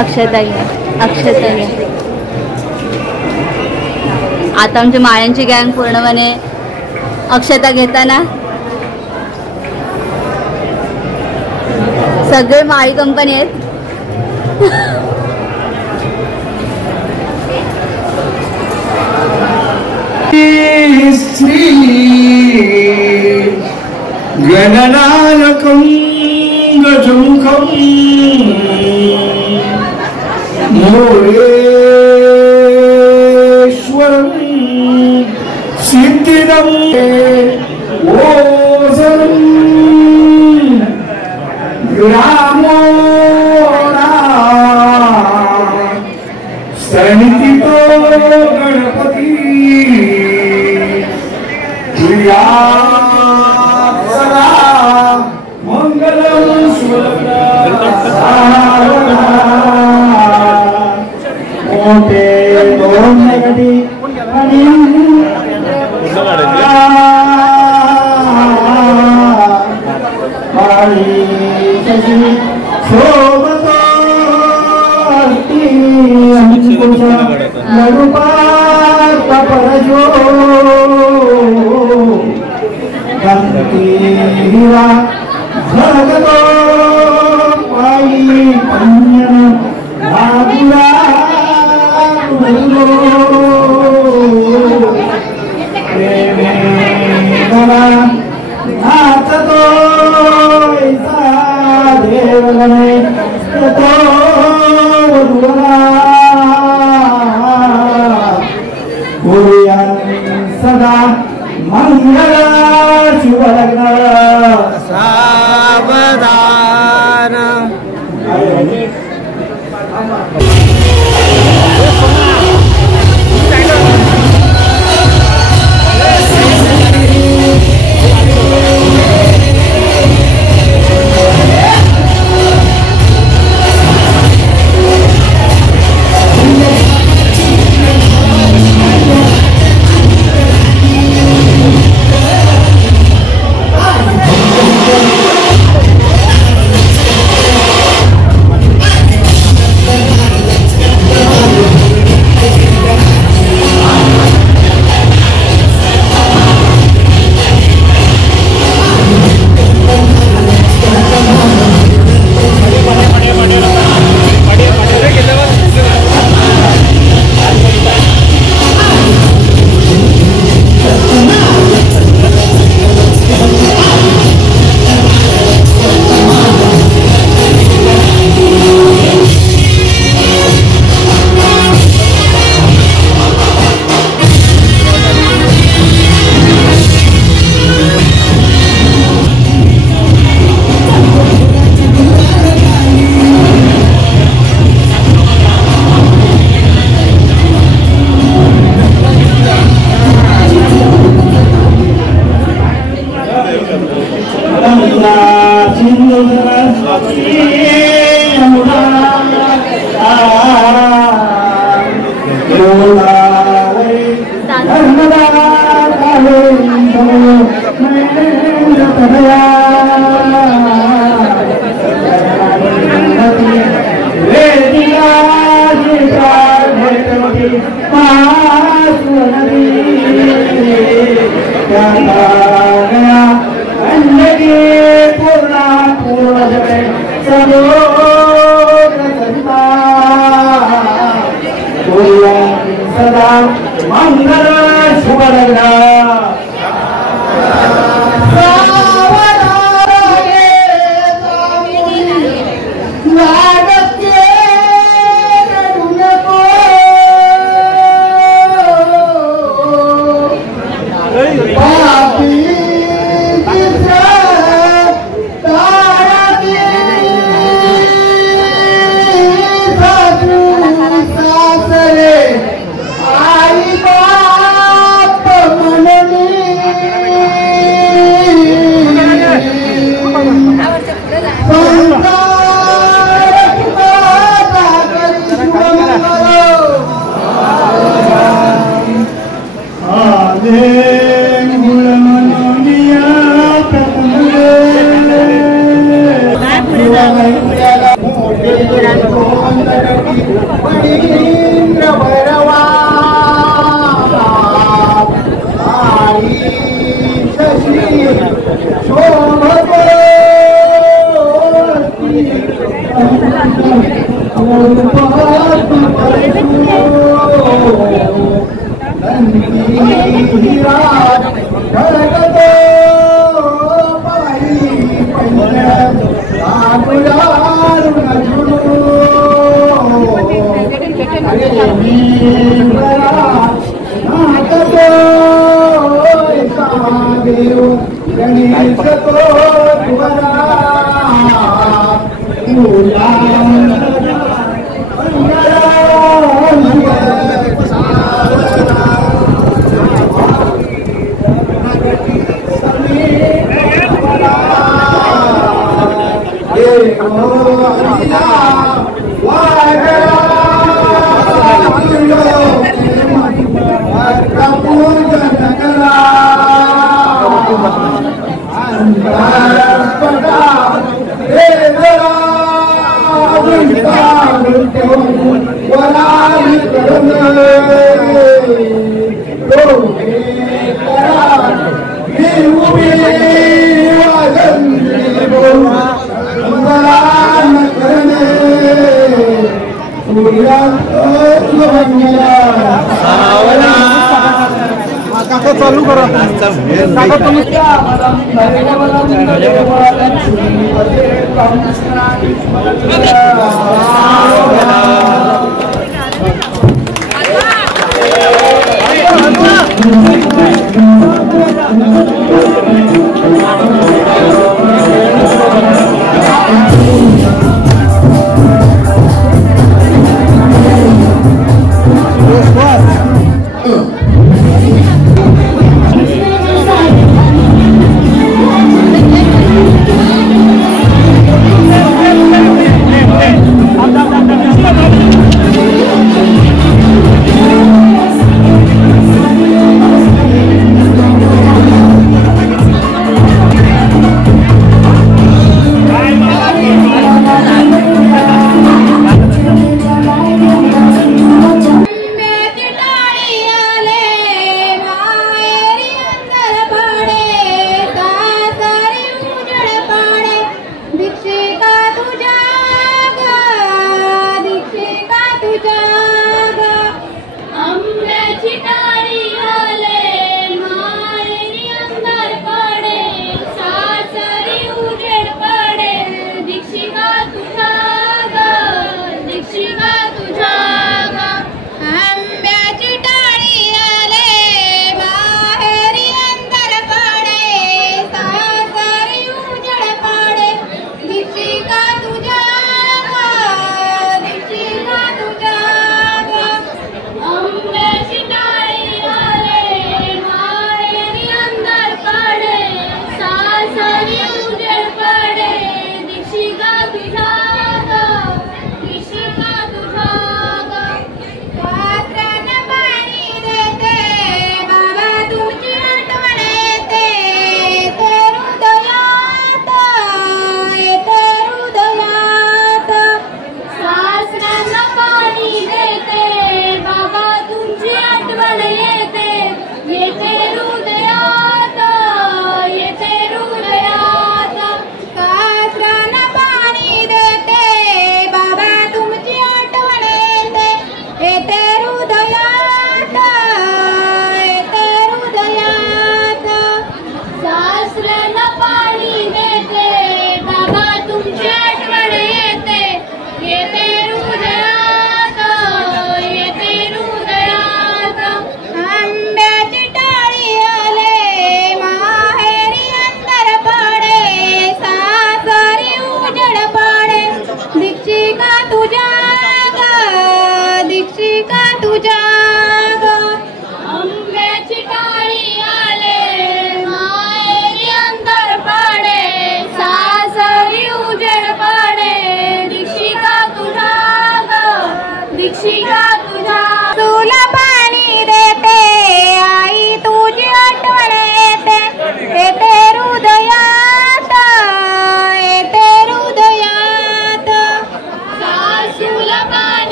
अक्षता घ्या, अक्षता घ्या. आता आमची माळ्यांची गँग पूर्णपणे अक्षता घेताना सगळे माळी कंपनी आहेत. गणनायकं गजमुखं मोरेश्वरं सिद्धिदं ओझं ग्रामो सनिधितो गणपती प्रिया सदा मंगलम मोठे दोन गडी आणि सदा मंगल शुभलग्न सावधान. Papi हीरा धडकतो पवाई पंच आपुला रुणजुणू अरे मीरा नाटतो देव गणेश तो तुवरा तुला काका चालू करा काका तुम्ही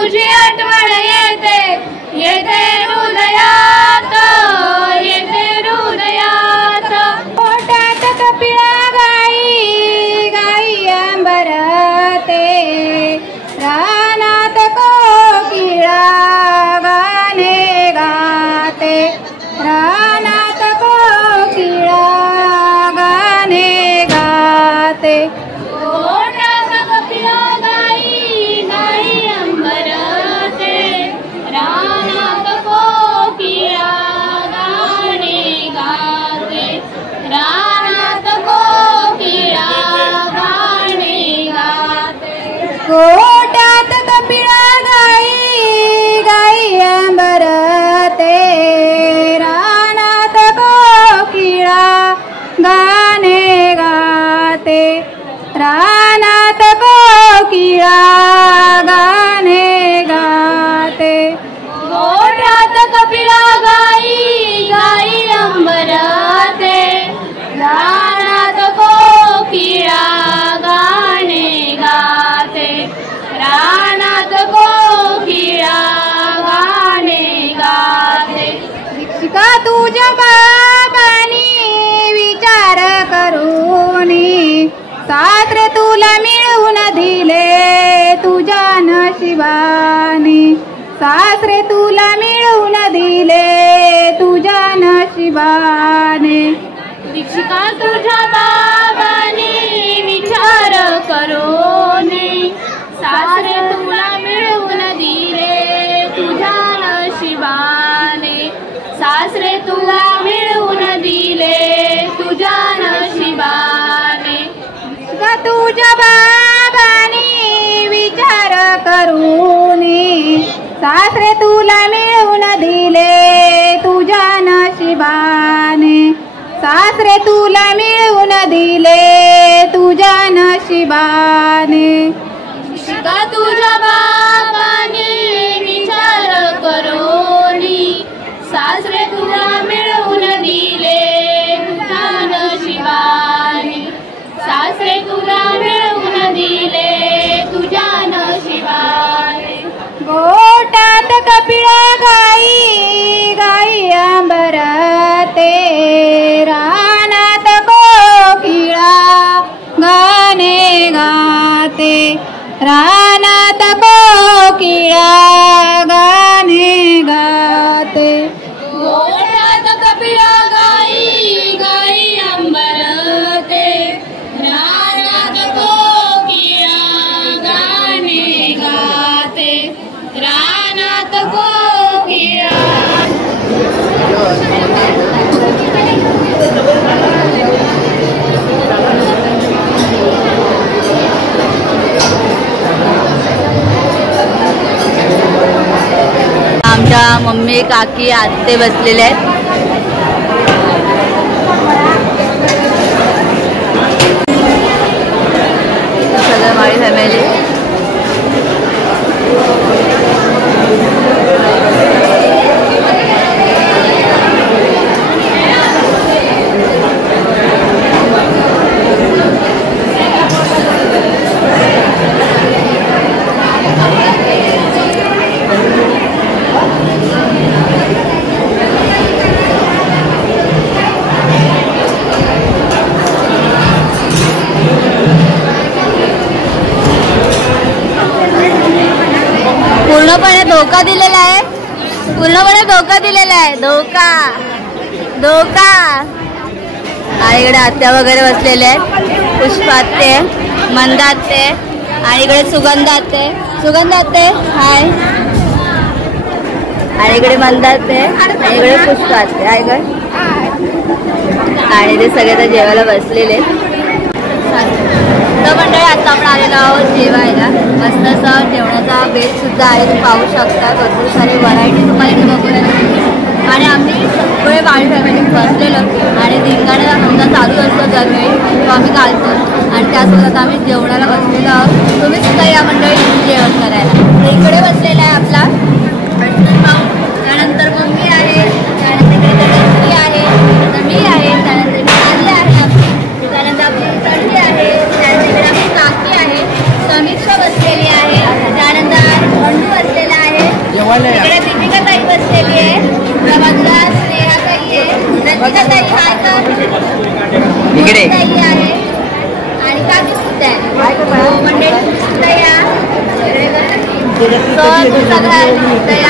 तुझी आठवण येते येते हृदयात येते हृदयात पोटात कपिळा गाई गाई अंबरते रानात कोकिळा गाणे गाते रानात कोकिळा गाणे गाते पोटात कपिळा गाई गाई अंबरते रानात कोकिळा गाणे गाते रानात कोकिळा गाणे गाते पोटात कपिळा गाई गाई अंबरते रानात कोकिळा गाणे गाते रानात कोकिळा गाणे गाते पोटात कपिळा गाई गाई अंबरते रानात कोकिळा गाणे गाते रानात कोकिळा गाणे गाते दीक्षिका तुझ्या बाबांनी विचार करूनी सासरे तुला मिळवून दिले तुझ्या नशिबाने सासरे तुला मिळवून दिले तुझ्या नशिबाने दीक्षिका तुझ्या बाबांनी विचार करूनी सासरे तुला मिळवून दिले तुझ्या नशिबाने सासरे तुला मिळवून दिले तुझ्या नशिबाने का तुझ्या बाबांनी विचार करूनी सासरे तुला मिळवून दिले तुझ्या नशिबाने सासरे तुला मिळवून दिले तुझ्या नशिबाने का तुझ्या बाबांनी विचार करूनी सासरे तुला मिळवून दिले तुझ्या नशिबाने सासरे तुला मिळवून दिले तुझ्या नशिबाने पोटात कपिळा गाई गाई अंबरते रानात कोकिळा गाणे गाते रानात कोकिळा गाणे गाते पोटात कपिळा गाई गाई अंबरते रानात कोकिळा गाणे गाते रानात कोकिळा आमच्या मम्मी काकी आत्ते बसलेले आहेत. सगळं माझी फॅमिली. पूर्णपणे धोका दिलेला आहे. पूर्णपणे धोका दिलेला आहे. धोका धोका. आणि इकडे आत्या वगैरे बसलेले आहेत. पुष्पात्ते, मंदात्ते आणि इकडे सुगंधात्ते. सुगंधात्ते हाय. आणि इकडे मंदात्ते आणि इकडे पुष्पात्ते आहे का. आणि ते सगळे तर जेवायला बसलेले. तर मंडळी आता आपण आलेलो आहोत जेवायला. मस्त असं जेवणाचा बेत सुद्धा आहे. तुम्ही पाहू शकता भरपूर सारी व्हरायटी तुम्हाला इथे बघायला मिळते. आणि आम्ही सगळे बाळ फॅमिली बसलेलो आणि धिंगाणा आमचा चालू असतो दरवेळी तो आम्ही घालतो. आणि त्यासोबत आम्ही जेवणाला बसलेलो आहोत. तुम्ही सुद्धा या मंडळी जेवण करायला. तर इकडे बसलेला आहे आपला भाऊ, त्यानंतर मम्मी आहे, त्यानंतर इकडे आहे, तर मी आहे, त्यानंतर मी आहे, त्यानंतर आपली तळी आहे, त्यानंतर इकडे आपली काकी आहे, समीक्षा बसलेली आहे, त्यानंतर बंडू बसले बघाल तर